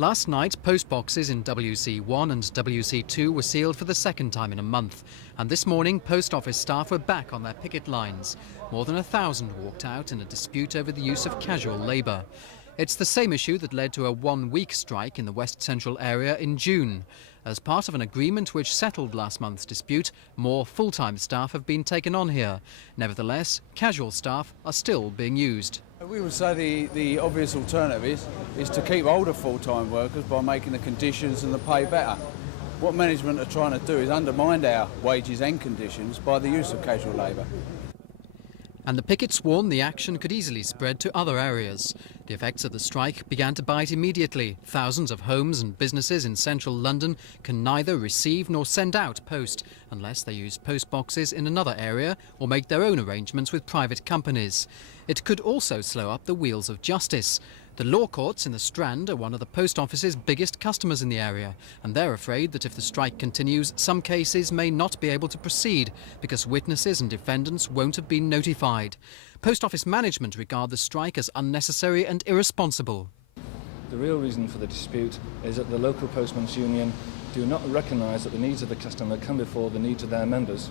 Last night, post boxes in WC1 and WC2 were sealed for the second time in a month. And this morning, post office staff were back on their picket lines. More than 1,000 walked out in a dispute over the use of casual labour. It's the same issue that led to a one-week strike in the West Central area in June. As part of an agreement which settled last month's dispute, more full-time staff have been taken on here. Nevertheless, casual staff are still being used. We would say the obvious alternative is to keep older full-time workers by making the conditions and the pay better. What management are trying to do is undermine our wages and conditions by the use of casual labour. And the pickets warned the action could easily spread to other areas. The effects of the strike began to bite immediately. Thousands of homes and businesses in central London can neither receive nor send out post unless they use post boxes in another area or make their own arrangements with private companies. It could also slow up the wheels of justice. The law courts in the Strand are one of the post office's biggest customers in the area, and they're afraid that if the strike continues, some cases may not be able to proceed because witnesses and defendants won't have been notified. Post office management regard the strike as unnecessary and irresponsible. The real reason for the dispute is that the local postmen's union do not recognise that the needs of the customer come before the needs of their members.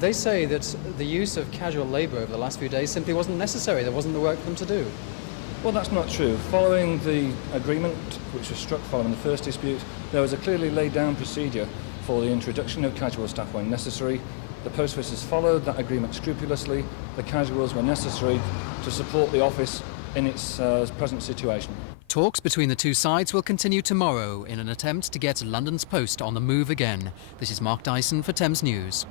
They say that the use of casual labour over the last few days simply wasn't necessary. There wasn't the work for them to do. Well, that's not true. Following the agreement, which was struck following the first dispute, there was a clearly laid down procedure for the introduction of casual staff when necessary. The post office has followed that agreement scrupulously. The casuals were necessary to support the office in its present situation. Talks between the two sides will continue tomorrow in an attempt to get London's Post on the move again. This is Mark Dyson for Thames News.